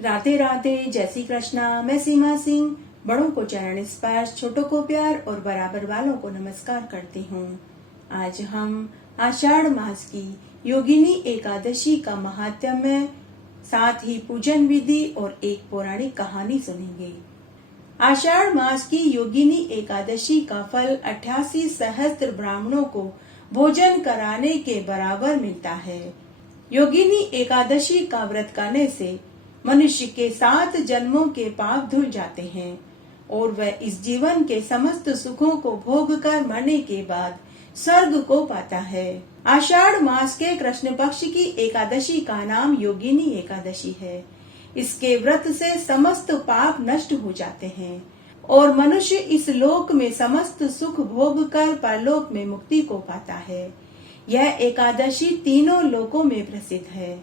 राधे राधे, जय श्री कृष्णा। मैं सीमा सिंह बड़ों को चरण स्पर्श, छोटों को प्यार और बराबर वालों को नमस्कार करती हूँ। आज हम आषाढ़ मास की योगिनी एकादशी का महात्म्य, साथ ही पूजन विधि और एक पौराणिक कहानी सुनेंगे। आषाढ़ मास की योगिनी एकादशी का फल 88 सहस्त्र ब्राह्मणों को भोजन कराने के बराबर मिलता है। योगिनी एकादशी का व्रत करने से मनुष्य के 7 जन्मों के पाप धुल जाते हैं और वह इस जीवन के समस्त सुखों को भोग कर मरने के बाद स्वर्ग को पाता है। आषाढ़ मास के कृष्ण पक्ष की एकादशी का नाम योगिनी एकादशी है। इसके व्रत से समस्त पाप नष्ट हो जाते हैं और मनुष्य इस लोक में समस्त सुख भोग कर परलोक में मुक्ति को पाता है। यह एकादशी तीनों लोकों में प्रसिद्ध है।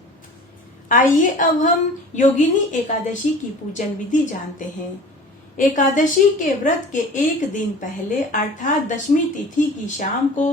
आइए अब हम योगिनी एकादशी की पूजन विधि जानते हैं। एकादशी के व्रत के एक दिन पहले अर्थात दशमी तिथि की शाम को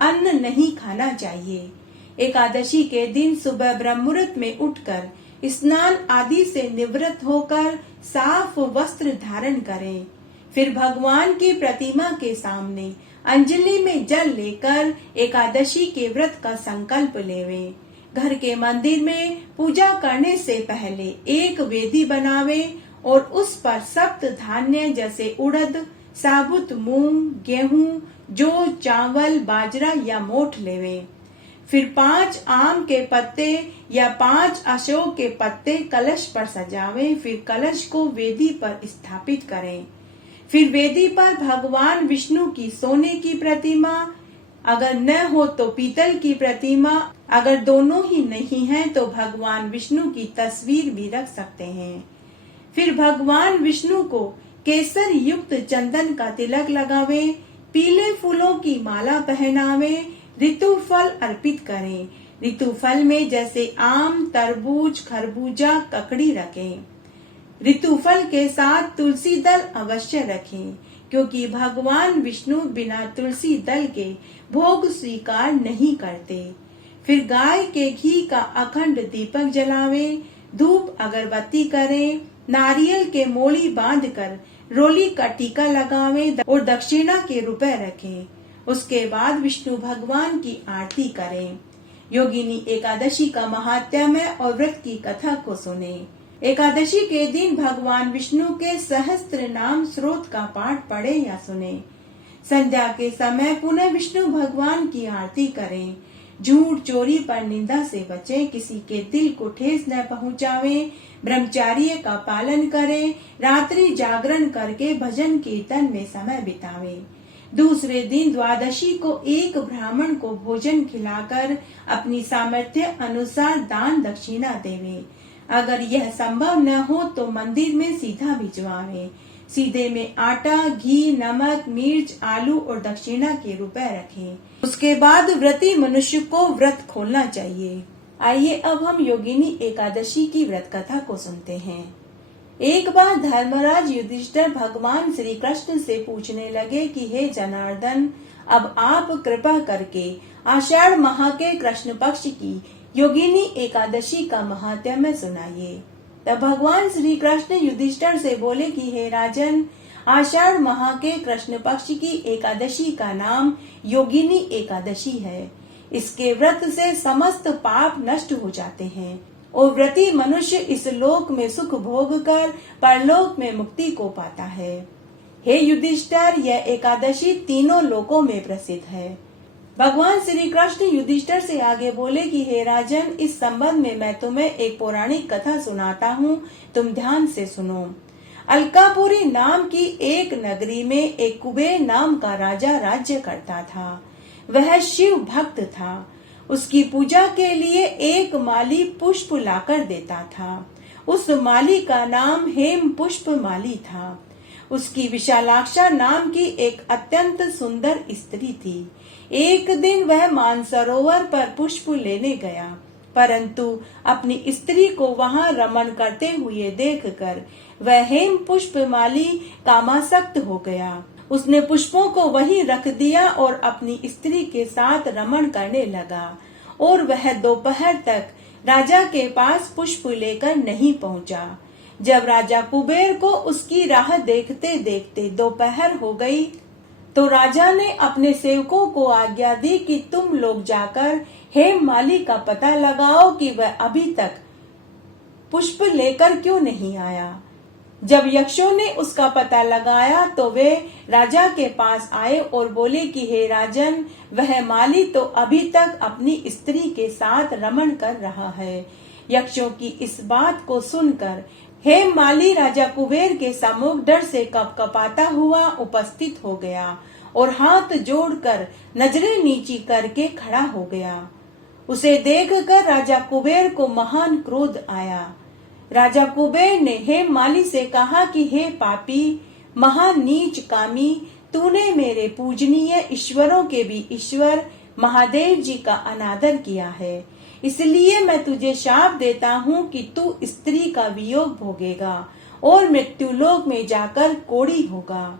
अन्न नहीं खाना चाहिए। एकादशी के दिन सुबह ब्रह्म मुहूर्त में उठकर स्नान आदि से निवृत्त होकर साफ वस्त्र धारण करें। फिर भगवान की प्रतिमा के सामने अंजलि में जल लेकर एकादशी के व्रत का संकल्प लेवें। घर के मंदिर में पूजा करने से पहले एक वेदी बनावे और उस पर सप्त धान्य जैसे उड़द, साबुत मूंग, गेहूं, जौ, चावल, बाजरा या मोठ लेवे। फिर 5 आम के पत्ते या 5 अशोक के पत्ते कलश पर सजावे। फिर कलश को वेदी पर स्थापित करें। फिर वेदी पर भगवान विष्णु की सोने की प्रतिमा, अगर न हो तो पीतल की प्रतिमा, अगर दोनों ही नहीं है तो भगवान विष्णु की तस्वीर भी रख सकते हैं। फिर भगवान विष्णु को केसर युक्त चंदन का तिलक लगावे, पीले फूलों की माला पहनावे, ऋतु फल अर्पित करें। ऋतु फल में जैसे आम, तरबूज, खरबूजा, ककड़ी रखें। ऋतु फल के साथ तुलसी दल अवश्य रखें, क्योंकि भगवान विष्णु बिना तुलसी दल के भोग स्वीकार नहीं करते। फिर गाय के घी का अखंड दीपक जलावे, धूप अगरबत्ती करें, नारियल के मोली बांधकर रोली का टीका लगावे और दक्षिणा के रुपए रखें। उसके बाद विष्णु भगवान की आरती करें। योगिनी एकादशी का महात्म्य और व्रत की कथा को सुने। एकादशी के दिन भगवान विष्णु के सहस्त्र नाम स्रोत का पाठ पढ़े या सुने। संध्या के समय पुनः विष्णु भगवान की आरती करें। झूठ चोरी पर निंदा से बचें, किसी के दिल को ठेस न पहुंचावें, ब्रह्मचर्य का पालन करें, रात्रि जागरण करके भजन कीर्तन में समय बितावें। दूसरे दिन द्वादशी को एक ब्राह्मण को भोजन खिलाकर अपनी सामर्थ्य अनुसार दान दक्षिणा देवें। अगर यह संभव न हो तो मंदिर में सीधा भिजवावे। सीधे में आटा, घी, नमक, मिर्च, आलू और दक्षिणा के रुपए रखें। उसके बाद व्रती मनुष्य को व्रत खोलना चाहिए। आइए अब हम योगिनी एकादशी की व्रत कथा को सुनते हैं। एक बार धर्मराज युधिष्ठिर भगवान श्री कृष्ण से पूछने लगे कि हे जनार्दन, अब आप कृपा करके आषाढ़ माह के कृष्ण पक्ष की योगिनी एकादशी का महात्म्य सुनाइए। तब भगवान श्री कृष्ण युधिष्ठिर से बोले कि हे राजन, आषाढ़ माह के कृष्ण पक्ष की एकादशी का नाम योगिनी एकादशी है। इसके व्रत से समस्त पाप नष्ट हो जाते हैं और व्रती मनुष्य इस लोक में सुख भोग कर परलोक में मुक्ति को पाता है। हे युधिष्ठिर, यह एकादशी तीनों लोकों में प्रसिद्ध है। भगवान श्री कृष्ण युधिष्ठिर से आगे बोले कि हे राजन, इस संबंध में मैं तुम्हें एक पौराणिक कथा सुनाता हूँ, तुम ध्यान से सुनो। अलकापुरी नाम की एक नगरी में एक कुबेर नाम का राजा राज्य करता था। वह शिव भक्त था। उसकी पूजा के लिए एक माली पुष्प लाकर देता था। उस माली का नाम हेम पुष्प माली था। उसकी विशालाक्षा नाम की एक अत्यंत सुंदर स्त्री थी। एक दिन वह मानसरोवर पर पुष्प लेने गया, परंतु अपनी स्त्री को वहां रमण करते हुए देखकर वह हेम पुष्प माली कामासक्त हो गया। उसने पुष्पों को वहीं रख दिया और अपनी स्त्री के साथ रमण करने लगा और वह दोपहर तक राजा के पास पुष्प लेकर नहीं पहुंचा। जब राजा कुबेर को उसकी राह देखते देखते दोपहर हो गई, तो राजा ने अपने सेवकों को आज्ञा दी कि तुम लोग जाकर हेममाली का पता लगाओ कि वह अभी तक पुष्प लेकर क्यों नहीं आया। जब यक्षों ने उसका पता लगाया तो वे राजा के पास आए और बोले कि हे राजन, वह माली तो अभी तक अपनी स्त्री के साथ रमण कर रहा है। यक्षों की इस बात को सुनकर हेममाली राजा कुबेर के सम्मुख डर से कपकपाता हुआ उपस्थित हो गया और हाथ जोड़कर नजरें नीची करके खड़ा हो गया। उसे देखकर राजा कुबेर को महान क्रोध आया। राजा कुबेर ने हेममाली से कहा कि हे पापी, महान नीच कामी, तूने मेरे पूजनीय ईश्वरों के भी ईश्वर महादेव जी का अनादर किया है, इसलिए मैं तुझे शाप देता हूँ कि तू स्त्री का वियोग भोगेगा और मृत्युलोक में जाकर कोढ़ी होगा।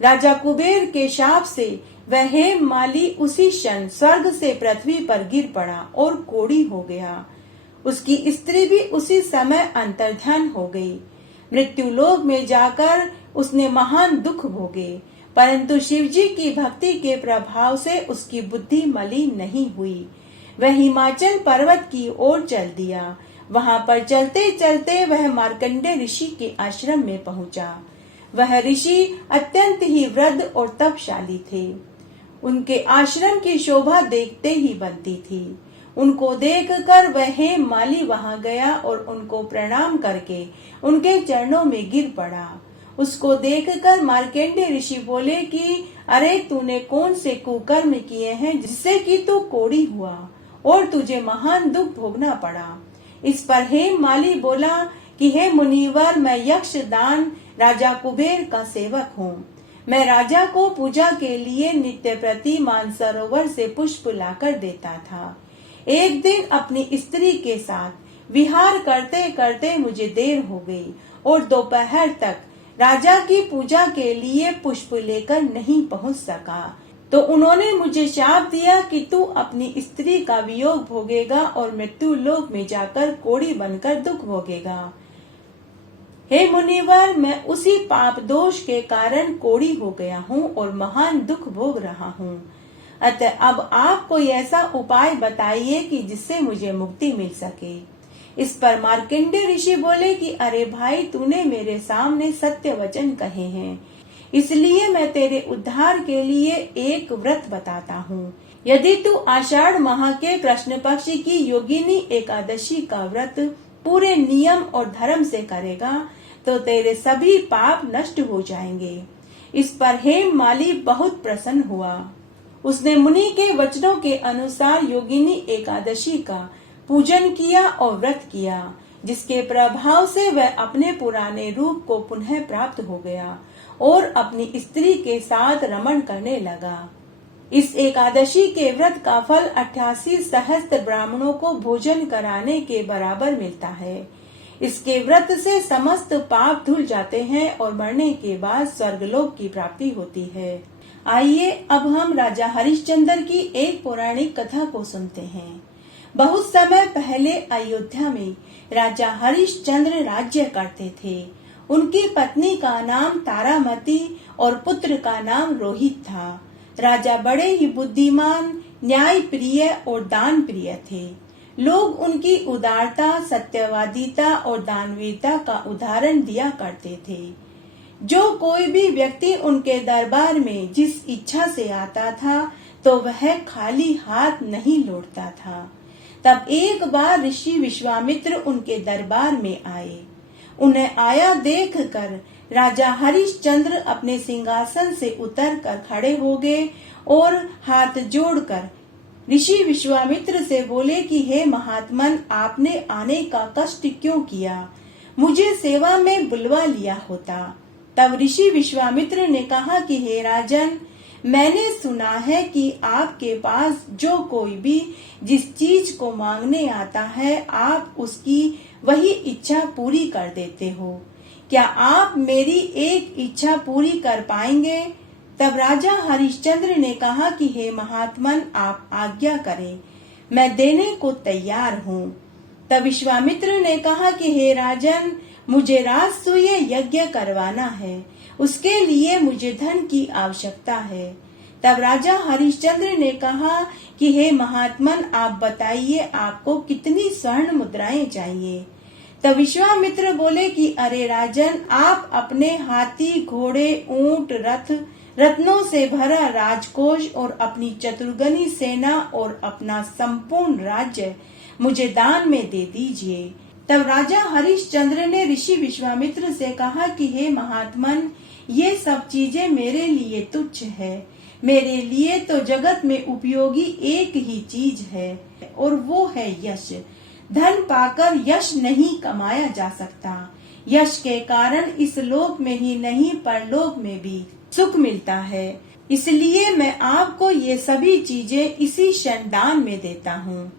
राजा कुबेर के शाप से वह हेममाली उसी क्षण स्वर्ग से पृथ्वी पर गिर पड़ा और कोढ़ी हो गया। उसकी स्त्री भी उसी समय अंतर्ध्यान हो गई। मृत्युलोक में जाकर उसने महान दुख भोगे, परंतु शिवजी की भक्ति के प्रभाव से उसकी बुद्धि मलिन नहीं हुई। वह हिमाचल पर्वत की ओर चल दिया। वहां पर चलते चलते वह मार्कंडे ऋषि के आश्रम में पहुंचा। वह ऋषि अत्यंत ही वृद्ध और तपशाली थे। उनके आश्रम की शोभा देखते ही बनती थी। उनको देखकर वह हेममाली वहां गया और उनको प्रणाम करके उनके चरणों में गिर पड़ा। उसको देखकर मार्कंडेय ऋषि बोले कि अरे, तूने कौन से कुकर्म किए हैं जिससे कि तू कोढ़ी हुआ और तुझे महान दुख भोगना पड़ा। इस पर हेममाली बोला कि हे मुनिवर, मैं यक्ष दान राजा कुबेर का सेवक हूँ। मैं राजा को पूजा के लिए नित्य प्रति मानसरोवर से पुष्प लाकर देता था। एक दिन अपनी स्त्री के साथ विहार करते करते मुझे देर हो गई और दोपहर तक राजा की पूजा के लिए पुष्प लेकर नहीं पहुंच सका, तो उन्होंने मुझे शाप दिया कि तू अपनी स्त्री का वियोग भोगेगा और मृत्यु लोक में जाकर कोढ़ी बनकर दुख भोगेगा। हे मुनिवर, मैं उसी पाप दोष के कारण कोढ़ी हो गया हूँ और महान दुख भोग रहा हूँ। अतः अब आप कोई ऐसा उपाय बताइए कि जिससे मुझे मुक्ति मिल सके। इस पर मार्कंडेय ऋषि बोले कि अरे भाई, तूने मेरे सामने सत्य वचन कहे हैं, इसलिए मैं तेरे उद्धार के लिए एक व्रत बताता हूँ। यदि तू आषाढ़ माह के कृष्ण पक्ष की योगिनी एकादशी का व्रत पूरे नियम और धर्म से करेगा तो तेरे सभी पाप नष्ट हो जाएंगे। इस पर हेममाली बहुत प्रसन्न हुआ। उसने मुनि के वचनों के अनुसार योगिनी एकादशी का पूजन किया और व्रत किया, जिसके प्रभाव से वह अपने पुराने रूप को पुनः प्राप्त हो गया और अपनी स्त्री के साथ रमण करने लगा। इस एकादशी के व्रत का फल 88 सहस्त्र ब्राह्मणों को भोजन कराने के बराबर मिलता है। इसके व्रत से समस्त पाप धुल जाते हैं और मरने के बाद स्वर्गलोक की प्राप्ति होती है। आइए अब हम राजा हरिश्चंद्र की एक पौराणिक कथा को सुनते हैं। बहुत समय पहले अयोध्या में राजा हरिश्चंद्र राज्य करते थे। उनकी पत्नी का नाम तारामती और पुत्र का नाम रोहित था। राजा बड़े ही बुद्धिमान, न्याय प्रिय और दान प्रिय थे। लोग उनकी उदारता, सत्यवादिता और दानवीरता का उदाहरण दिया करते थे। जो कोई भी व्यक्ति उनके दरबार में जिस इच्छा से आता था तो वह खाली हाथ नहीं लौटता था। तब एक बार ऋषि विश्वामित्र उनके दरबार में आए। उन्हें आया देखकर राजा हरिश्चंद्र अपने सिंहासन से उतरकर खड़े हो गए और हाथ जोड़कर ऋषि विश्वामित्र से बोले कि हे महात्मन, आपने आने का कष्ट क्यों किया? मुझे सेवा में बुलवा लिया होता। तब ऋषि विश्वामित्र ने कहा कि हे राजन, मैंने सुना है कि आपके पास जो कोई भी जिस चीज को मांगने आता है, आप उसकी वही इच्छा पूरी कर देते हो। क्या आप मेरी एक इच्छा पूरी कर पाएंगे? तब राजा हरिश्चंद्र ने कहा कि हे महात्मन, आप आज्ञा करें, मैं देने को तैयार हूँ। तब विश्वामित्र ने कहा कि हे राजन, मुझे राजसूय यज्ञ करवाना है, उसके लिए मुझे धन की आवश्यकता है। तब राजा हरिश्चंद्र ने कहा कि हे महात्मन, आप बताइए आपको कितनी स्वर्ण मुद्राएं चाहिए। तब विश्वामित्र बोले कि अरे राजन, आप अपने हाथी, घोड़े, ऊंट, रथ, रत्नों से भरा राजकोष और अपनी चतुर्गनी सेना और अपना संपूर्ण राज्य मुझे दान में दे दीजिए। तब राजा हरिश्चंद्र ने ऋषि विश्वामित्र से कहा कि हे महात्मन, ये सब चीजें मेरे लिए तुच्छ है। मेरे लिए तो जगत में उपयोगी एक ही चीज है और वो है यश। धन पाकर यश नहीं कमाया जा सकता। यश के कारण इस लोक में ही नहीं परलोक में भी सुख मिलता है। इसलिए मैं आपको ये सभी चीजें इसी क्षण दान में देता हूँ।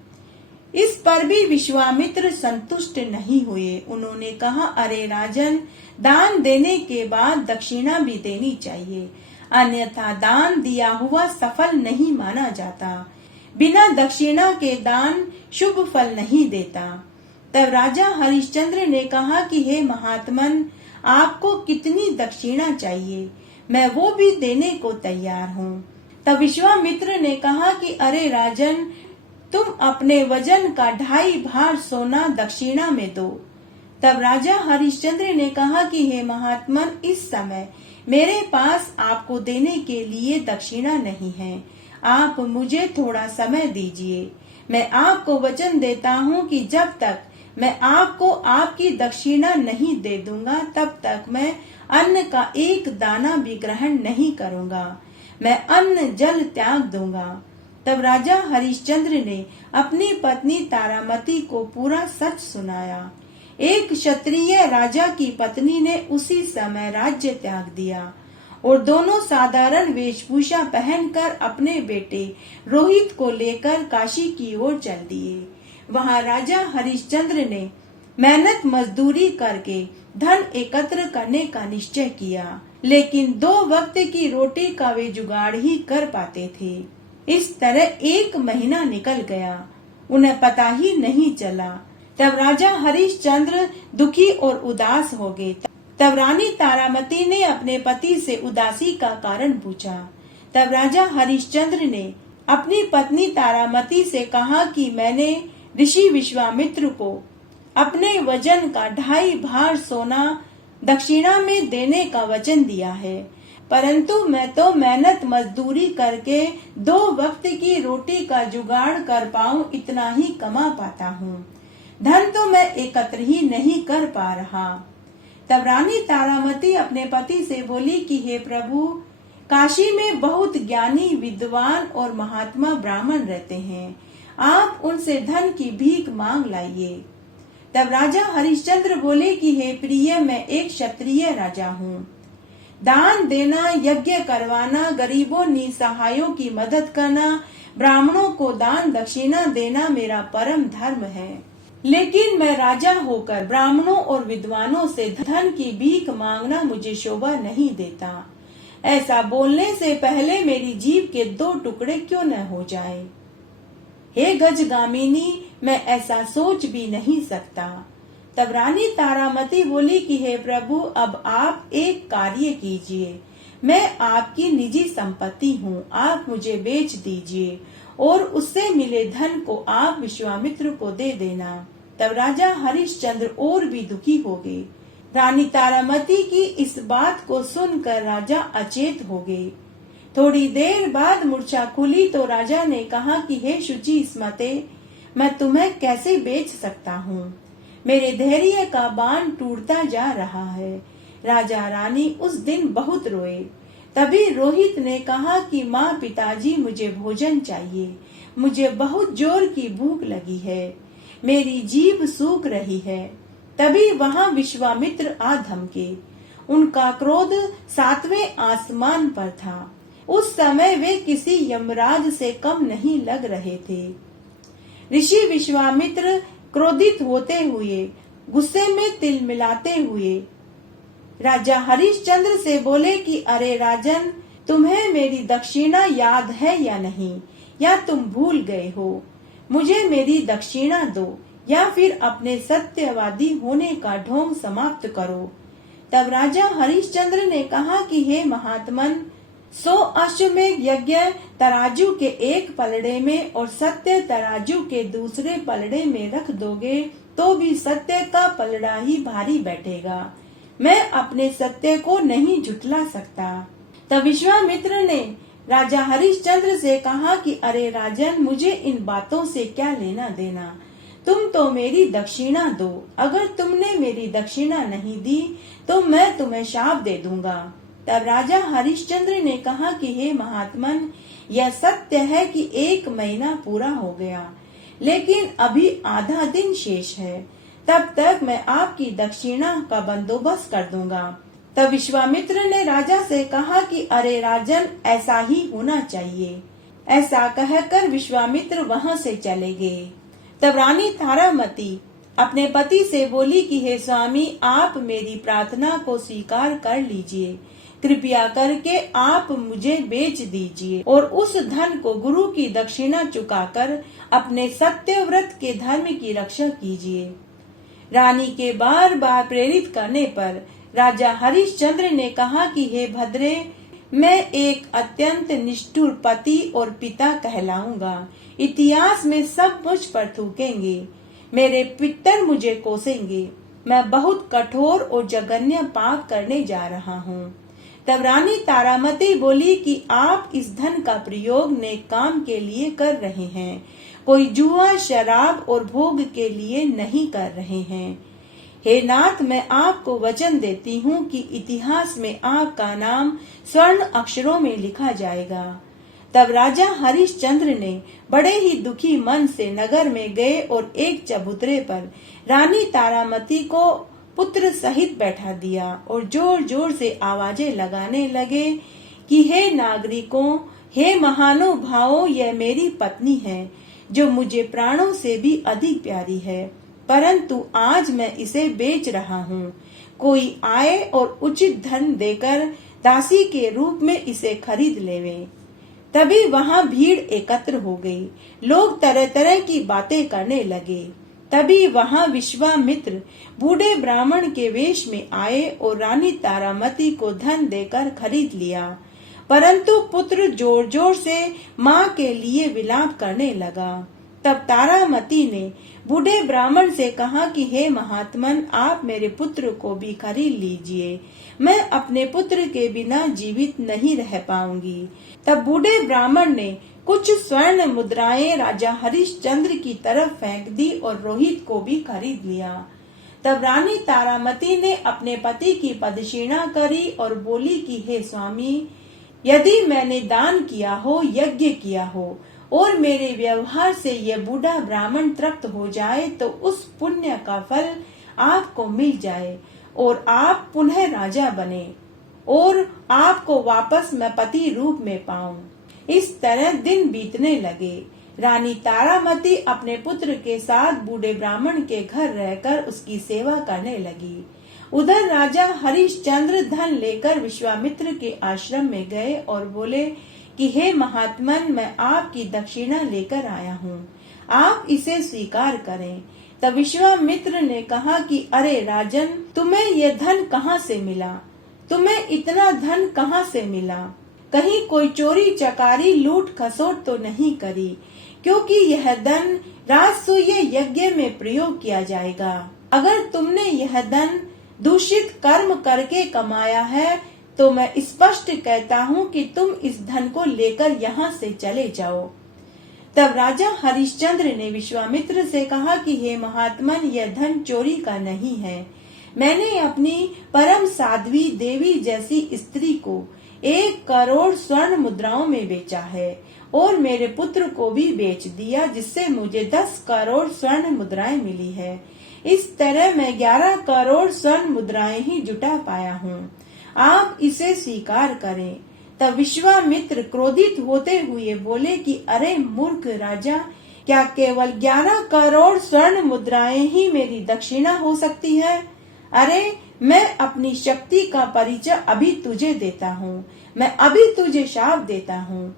इस पर भी विश्वामित्र संतुष्ट नहीं हुए। उन्होंने कहा, अरे राजन, दान देने के बाद दक्षिणा भी देनी चाहिए, अन्यथा दान दिया हुआ सफल नहीं माना जाता। बिना दक्षिणा के दान शुभ फल नहीं देता। तब राजा हरिश्चंद्र ने कहा कि हे महात्मन, आपको कितनी दक्षिणा चाहिए, मैं वो भी देने को तैयार हूँ। तब विश्वामित्र ने कहा कि अरे राजन, तुम अपने वजन का 2.5 भार सोना दक्षिणा में दो। तब राजा हरिश्चंद्र ने कहा कि हे महात्मन, इस समय मेरे पास आपको देने के लिए दक्षिणा नहीं है। आप मुझे थोड़ा समय दीजिए। मैं आपको वचन देता हूँ कि जब तक मैं आपको आपकी दक्षिणा नहीं दे दूंगा, तब तक मैं अन्न का एक दाना भी ग्रहण नहीं करूंगा। मैं अन्न जल त्याग दूंगा। तब राजा हरिश्चंद्र ने अपनी पत्नी तारामती को पूरा सच सुनाया। एक क्षत्रिय राजा की पत्नी ने उसी समय राज्य त्याग दिया और दोनों साधारण वेशभूषा पहनकर अपने बेटे रोहित को लेकर काशी की ओर चल दिए। वहां राजा हरिश्चंद्र ने मेहनत मजदूरी करके धन एकत्र करने का निश्चय किया, लेकिन 2 वक्त की रोटी का वे जुगाड़ ही कर पाते थे। इस तरह 1 महीना निकल गया, उन्हें पता ही नहीं चला। तब राजा हरिश्चंद्र दुखी और उदास हो गए। तब रानी तारामती ने अपने पति से उदासी का कारण पूछा। तब राजा हरिश्चंद्र ने अपनी पत्नी तारामती से कहा कि मैंने ऋषि विश्वामित्र को अपने वजन का 2.5 भार सोना दक्षिणा में देने का वचन दिया है, परंतु मैं तो मेहनत मजदूरी करके 2 वक्त की रोटी का जुगाड़ कर पाऊं इतना ही कमा पाता हूँ। धन तो मैं एकत्र ही नहीं कर पा रहा। तब रानी तारामती अपने पति से बोली कि हे प्रभु, काशी में बहुत ज्ञानी, विद्वान और महात्मा ब्राह्मण रहते हैं, आप उनसे धन की भीख मांग लाइए। तब राजा हरिश्चंद्र बोले कि हे प्रिय, मैं एक क्षत्रिय राजा हूँ। दान देना, यज्ञ करवाना, गरीबों निसहायों की मदद करना, ब्राह्मणों को दान दक्षिणा देना मेरा परम धर्म है। लेकिन मैं राजा होकर ब्राह्मणों और विद्वानों से धन की भीख मांगना मुझे शोभा नहीं देता। ऐसा बोलने से पहले मेरी जीभ के 2 टुकड़े क्यों न हो जाए। हे गजगामिनी, मैं ऐसा सोच भी नहीं सकता। तब रानी तारामती बोली कि हे प्रभु, अब आप एक कार्य कीजिए। मैं आपकी निजी संपत्ति हूँ, आप मुझे बेच दीजिए और उससे मिले धन को आप विश्वामित्र को दे देना। तब राजा हरिश्चंद्र और भी दुखी हो गए। रानी तारामती की इस बात को सुनकर राजा अचेत हो गए। थोड़ी देर बाद मूर्छा खुली तो राजा ने कहा कि हे शुचि स्मते, मैं तुम्हें कैसे बेच सकता हूँ। मेरे धैर्य का बांध टूटता जा रहा है। राजा रानी उस दिन बहुत रोए। तभी रोहित ने कहा कि माँ, पिताजी, मुझे भोजन चाहिए। मुझे बहुत जोर की भूख लगी है, मेरी जीभ सूख रही है। तभी वहाँ विश्वामित्र आ धमके। उनका क्रोध 7वें आसमान पर था। उस समय वे किसी यमराज से कम नहीं लग रहे थे। ऋषि विश्वामित्र क्रोधित होते हुए, गुस्से में तिल मिलाते हुए राजा हरिश्चंद्र से बोले कि अरे राजन, तुम्हें मेरी दक्षिणा याद है या नहीं, या तुम भूल गए हो। मुझे मेरी दक्षिणा दो, या फिर अपने सत्यवादी होने का ढोंग समाप्त करो। तब राजा हरिश्चंद्र ने कहा कि हे महात्मन, 100 अश्वमेध यज्ञ तराजू के एक पलड़े में और सत्य तराजू के दूसरे पलड़े में रख दोगे तो भी सत्य का पलड़ा ही भारी बैठेगा। मैं अपने सत्य को नहीं झुठला सकता। तब विश्वामित्र ने राजा हरिश्चंद्र से कहा कि अरे राजन, मुझे इन बातों से क्या लेना देना, तुम तो मेरी दक्षिणा दो। अगर तुमने मेरी दक्षिणा नहीं दी तो मैं तुम्हें शाप दे दूंगा। तब राजा हरिश्चंद्र ने कहा कि हे महात्मन, यह सत्य है कि 1 महीना पूरा हो गया, लेकिन अभी आधा दिन शेष है। तब तक मैं आपकी दक्षिणा का बंदोबस्त कर दूंगा। तब विश्वामित्र ने राजा से कहा कि अरे राजन, ऐसा ही होना चाहिए। ऐसा कहकर विश्वामित्र वहां से चले गए। तब रानी तारामती अपने पति से बोली कि हे स्वामी, आप मेरी प्रार्थना को स्वीकार कर लीजिए। कृपया करके आप मुझे बेच दीजिए और उस धन को गुरु की दक्षिणा चुकाकर अपने सत्यव्रत के धर्म की रक्षा कीजिए। रानी के बार बार प्रेरित करने पर राजा हरिश्चंद्र ने कहा कि हे भद्रे, मैं एक अत्यंत निष्ठुर पति और पिता कहलाऊंगा। इतिहास में सब मुझ पर थूकेंगे, मेरे पितर मुझे कोसेंगे। मैं बहुत कठोर और जघन्य पाप करने जा रहा हूँ। तब रानी तारामती बोली कि आप इस धन का प्रयोग नेक काम के लिए कर रहे हैं, कोई जुआ, शराब और भोग के लिए नहीं कर रहे हैं। हे नाथ, मैं आपको वचन देती हूँ कि इतिहास में आपका नाम स्वर्ण अक्षरों में लिखा जाएगा। तब राजा हरिश्चंद्र ने बड़े ही दुखी मन से नगर में गए और एक चबूतरे पर रानी तारामती को पुत्र सहित बैठा दिया और जोर जोर से आवाजें लगाने लगे कि हे नागरिकों, हे महानुभावों, यह मेरी पत्नी है जो मुझे प्राणों से भी अधिक प्यारी है, परंतु आज मैं इसे बेच रहा हूँ। कोई आए और उचित धन देकर दासी के रूप में इसे खरीद लेवे। तभी वहाँ भीड़ एकत्र हो गई। लोग तरह तरह की बातें करने लगे। तभी वहाँ विश्वामित्र बूढ़े ब्राह्मण के वेश में आए और रानी तारामती को धन देकर खरीद लिया, परंतु पुत्र जोर जोर से माँ के लिए विलाप करने लगा। तब तारामती ने बूढ़े ब्राह्मण से कहा कि हे महात्मन, आप मेरे पुत्र को भी खरीद लीजिए, मैं अपने पुत्र के बिना जीवित नहीं रह पाऊंगी। तब बूढ़े ब्राह्मण ने कुछ स्वर्ण मुद्राएं राजा हरिश्चंद्र की तरफ फेंक दी और रोहित को भी खरीद लिया। तब रानी तारामती ने अपने पति की पदक्षिणा करी और बोली कि हे स्वामी, यदि मैंने दान किया हो, यज्ञ किया हो और मेरे व्यवहार से यह बूढ़ा ब्राह्मण तृप्त हो जाए तो उस पुण्य का फल आपको मिल जाए और आप पुनः राजा बने और आपको वापस मैं पति रूप में पाऊं। इस तरह दिन बीतने लगे। रानी तारामती अपने पुत्र के साथ बूढ़े ब्राह्मण के घर रहकर उसकी सेवा करने लगी। उधर राजा हरिश्चंद्र धन लेकर विश्वामित्र के आश्रम में गए और बोले कि हे महात्मन, मैं आपकी दक्षिणा लेकर आया हूँ, आप इसे स्वीकार करें। तब विश्वामित्र ने कहा कि अरे राजन, तुम्हें यह धन कहाँ से मिला? तुम्हें इतना धन कहाँ से मिला? कहीं कोई चोरी चकारी लूट खसोट तो नहीं करी, क्योंकि यह धन राजसूय यज्ञ में प्रयोग किया जाएगा। अगर तुमने यह धन दूषित कर्म करके कमाया है तो मैं स्पष्ट कहता हूँ कि तुम इस धन को लेकर यहाँ से चले जाओ। तब राजा हरिश्चंद्र ने विश्वामित्र से कहा कि हे महात्मन, यह धन चोरी का नहीं है। मैंने अपनी परम साध्वी देवी जैसी स्त्री को 1 करोड़ स्वर्ण मुद्राओं में बेचा है और मेरे पुत्र को भी बेच दिया, जिससे मुझे 10 करोड़ स्वर्ण मुद्राएं मिली है। इस तरह मैं 11 करोड़ स्वर्ण मुद्राएं ही जुटा पाया हूँ। आप इसे स्वीकार करें। तब विश्वामित्र क्रोधित होते हुए बोले कि अरे मूर्ख राजा, क्या केवल 11 करोड़ स्वर्ण मुद्राएं ही मेरी दक्षिणा हो सकती है? अरे, मैं अपनी शक्ति का परिचय अभी तुझे देता हूँ, मैं अभी तुझे शाप देता हूँ।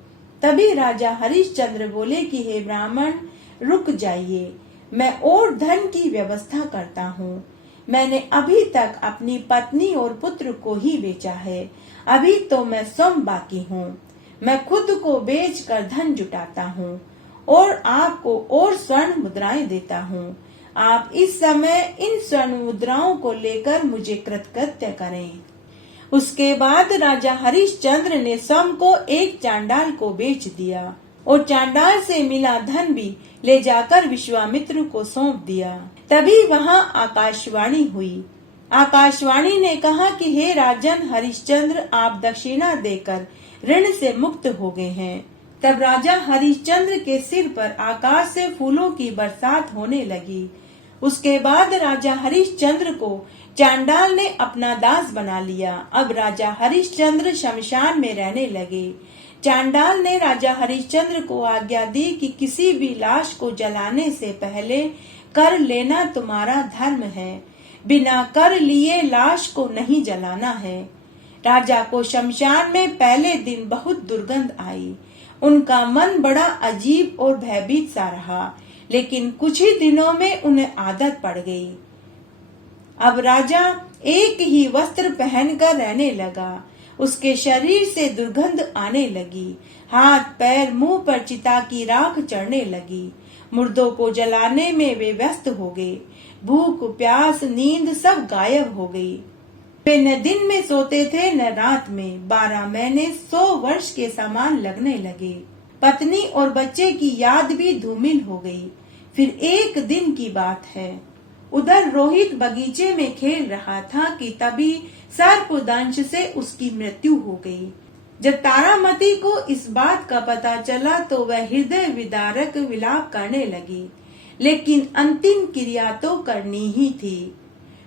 तभी राजा हरिश्चंद्र बोले कि हे ब्राह्मण, रुक जाइए, मैं और धन की व्यवस्था करता हूँ। मैंने अभी तक अपनी पत्नी और पुत्र को ही बेचा है। अभी तो मैं स्वयं बाकी हूँ। मैं खुद को बेचकर धन जुटाता हूँ और आपको और स्वर्ण मुद्राएं देता हूँ। आप इस समय इन स्वर्ण मुद्राओं को लेकर मुझे कृतकृत्य करें। उसके बाद राजा हरिश्चंद्र ने स्वयं को एक चांडाल को बेच दिया और चांडाल से मिला धन भी ले जाकर विश्वामित्र को सौंप दिया। तभी वहाँ आकाशवाणी हुई। आकाशवाणी ने कहा कि हे राजन हरिश्चंद्र, आप दक्षिणा देकर ऋण से मुक्त हो गए हैं। तब राजा हरिश्चंद्र के सिर पर आकाश से फूलों की बरसात होने लगी। उसके बाद राजा हरिश्चंद्र को चांडाल ने अपना दास बना लिया। अब राजा हरिश्चंद्र शमशान में रहने लगे। चांडाल ने राजा हरिश्चंद्र को आज्ञा दी कि किसी भी लाश को जलाने से पहले कर लेना तुम्हारा धर्म है। बिना कर लिए लाश को नहीं जलाना है। राजा को शमशान में पहले दिन बहुत दुर्गंध आई। उनका मन बड़ा अजीब और भयभीत सा रहा, लेकिन कुछ ही दिनों में उन्हें आदत पड़ गई। अब राजा एक ही वस्त्र पहनकर रहने लगा। उसके शरीर से दुर्गंध आने लगी। हाथ पैर मुंह पर चिता की राख चढ़ने लगी। मुर्दों को जलाने में वे व्यस्त हो गए। भूख प्यास नींद सब गायब हो गई। वे न दिन में सोते थे न रात में। 12 महीने 100 वर्ष के समान लगने लगे। पत्नी और बच्चे की याद भी धूमिल हो गई। फिर एक दिन की बात है, उधर रोहित बगीचे में खेल रहा था कि तभी सर्पदंश से उसकी मृत्यु हो गई। जब तारामती को इस बात का पता चला तो वह हृदय विदारक विलाप करने लगी, लेकिन अंतिम क्रिया तो करनी ही थी।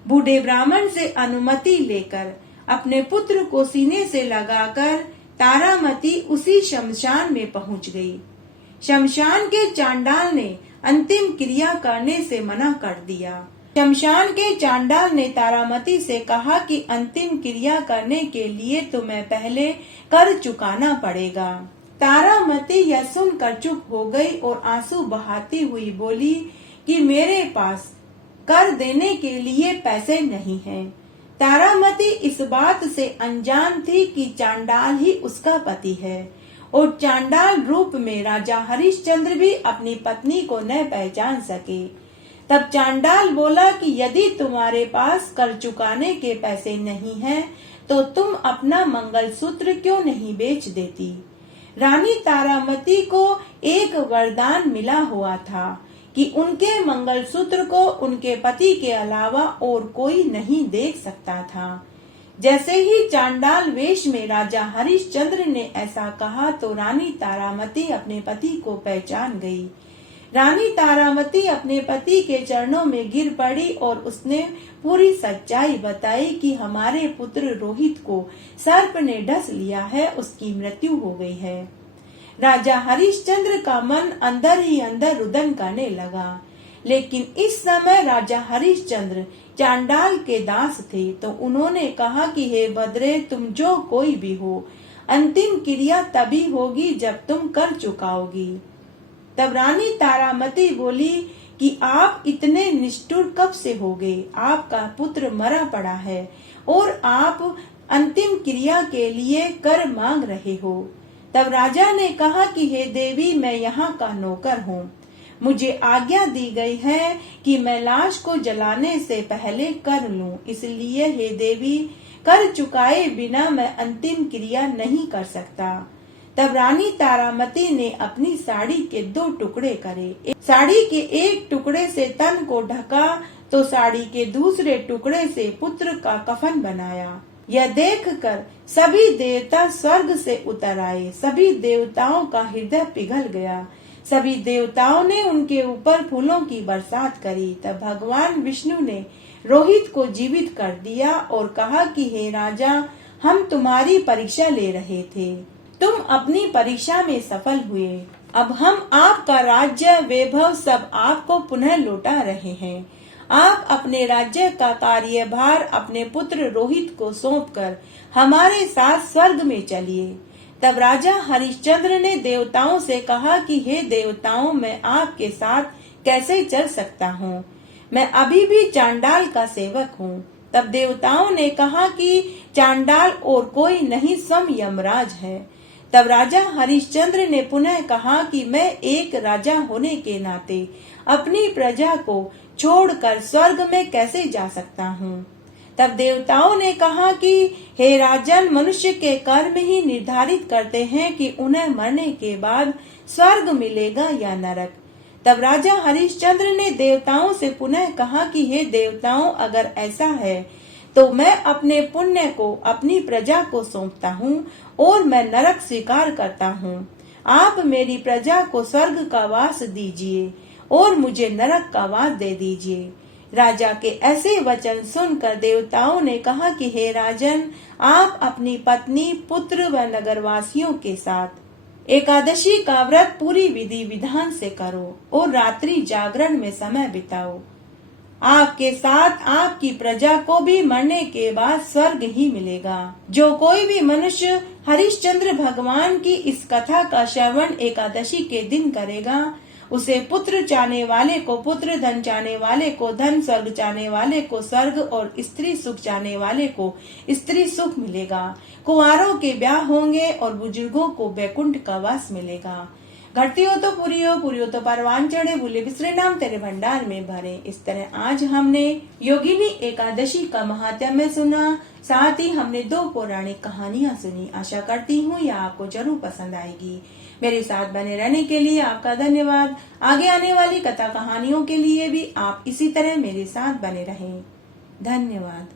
बूढ़े ब्राह्मण से अनुमति लेकर अपने पुत्र को सीने से लगाकर तारामती उसी शमशान में पहुंच गई। शमशान के चांडाल ने अंतिम क्रिया करने से मना कर दिया। शमशान के चांडाल ने तारामती से कहा कि अंतिम क्रिया करने के लिए तुम्हें पहले कर चुकाना पड़ेगा। तारामती यह सुनकर चुप हो गई और आंसू बहाती हुई बोली कि मेरे पास कर देने के लिए पैसे नहीं हैं। तारामती इस बात से अनजान थी कि चांडाल ही उसका पति है और चांडाल रूप में राजा हरिश्चंद्र भी अपनी पत्नी को न पहचान सके। तब चांडाल बोला कि यदि तुम्हारे पास कर चुकाने के पैसे नहीं हैं, तो तुम अपना मंगलसूत्र क्यों नहीं बेच देती। रानी तारामती को एक वरदान मिला हुआ था कि उनके मंगलसूत्र को उनके पति के अलावा और कोई नहीं देख सकता था। जैसे ही चांडाल वेश में राजा हरिश्चंद्र ने ऐसा कहा तो रानी तारामती अपने पति को पहचान गई। रानी तारामती अपने पति के चरणों में गिर पड़ी और उसने पूरी सच्चाई बताई कि हमारे पुत्र रोहित को सर्प ने डस लिया है, उसकी मृत्यु हो गई है। राजा हरिश्चंद्र का मन अंदर ही अंदर रुदन करने लगा, लेकिन इस समय राजा हरिश्चंद्र चांडाल के दास थे, तो उन्होंने कहा कि हे बद्रे, तुम जो कोई भी हो, अंतिम क्रिया तभी होगी जब तुम कर चुकाओगी। तब रानी तारामती बोली कि आप इतने निष्ठुर कब से हो गए। आपका पुत्र मरा पड़ा है और आप अंतिम क्रिया के लिए कर मांग रहे हो। तब राजा ने कहा कि हे देवी, मैं यहाँ का नौकर हूँ। मुझे आज्ञा दी गई है कि मैं लाश को जलाने से पहले कर लूं, इसलिए हे देवी, कर चुकाए बिना मैं अंतिम क्रिया नहीं कर सकता। तब रानी तारामती ने अपनी साड़ी के 2 टुकड़े करे। साड़ी के एक टुकड़े से तन को ढका तो साड़ी के दूसरे टुकड़े से पुत्र का कफन बनाया। यह देखकर सभी देवता स्वर्ग से उतर आए। सभी देवताओं का हृदय पिघल गया। सभी देवताओं ने उनके ऊपर फूलों की बरसात करी। तब भगवान विष्णु ने रोहित को जीवित कर दिया और कहा कि हे राजा, हम तुम्हारी परीक्षा ले रहे थे, तुम अपनी परीक्षा में सफल हुए। अब हम आपका राज्य वैभव सब आपको पुनः लौटा रहे हैं। आप अपने राज्य का कार्यभार अपने पुत्र रोहित को सौंपकर हमारे साथ स्वर्ग में चलिए। तब राजा हरिश्चंद्र ने देवताओं से कहा कि हे देवताओं, मैं आपके साथ कैसे चल सकता हूँ? मैं अभी भी चांडाल का सेवक हूँ। तब देवताओं ने कहा कि चांडाल और कोई नहीं, स्वयं यमराज है। तब राजा हरिश्चंद्र ने पुनः कहा कि मैं एक राजा होने के नाते अपनी प्रजा को छोड़कर स्वर्ग में कैसे जा सकता हूँ? तब देवताओं ने कहा कि हे राजन, मनुष्य के कर्म ही निर्धारित करते हैं कि उन्हें मरने के बाद स्वर्ग मिलेगा या नरक। तब राजा हरिश्चंद्र ने देवताओं से पुनः कहा कि हे देवताओं, अगर ऐसा है तो मैं अपने पुण्य को अपनी प्रजा को सौंपता हूँ और मैं नरक स्वीकार करता हूँ। आप मेरी प्रजा को स्वर्ग का वास दीजिए और मुझे नरक का वास दे दीजिए। राजा के ऐसे वचन सुनकर देवताओं ने कहा कि हे राजन, आप अपनी पत्नी, पुत्र व नगरवासियों के साथ एकादशी का व्रत पूरी विधि विधान से करो और रात्रि जागरण में समय बिताओ। आपके साथ आपकी प्रजा को भी मरने के बाद स्वर्ग ही मिलेगा। जो कोई भी मनुष्य हरिश्चंद्र भगवान की इस कथा का श्रवण एकादशी के दिन करेगा, उसे पुत्र चाहने वाले को पुत्र, धन चाहने वाले को धन, स्वर्ग चाहने वाले को स्वर्ग और स्त्री सुख चाहने वाले को स्त्री सुख मिलेगा। कुंवारों के ब्याह होंगे और बुजुर्गों को बैकुंठ का वास मिलेगा। घटती हो तो पूरी हो तो परवान चढ़े, भूले बिसरे नाम तेरे भंडार में भरे। इस तरह आज हमने योगिनी एकादशी का महात्म्य सुना, साथ ही हमने 2 पौराणिक कहानियां सुनी। आशा करती हूँ यह आपको जरूर पसंद आएगी। मेरे साथ बने रहने के लिए आपका धन्यवाद। आगे आने वाली कथा कहानियों के लिए भी आप इसी तरह मेरे साथ बने रहें। धन्यवाद।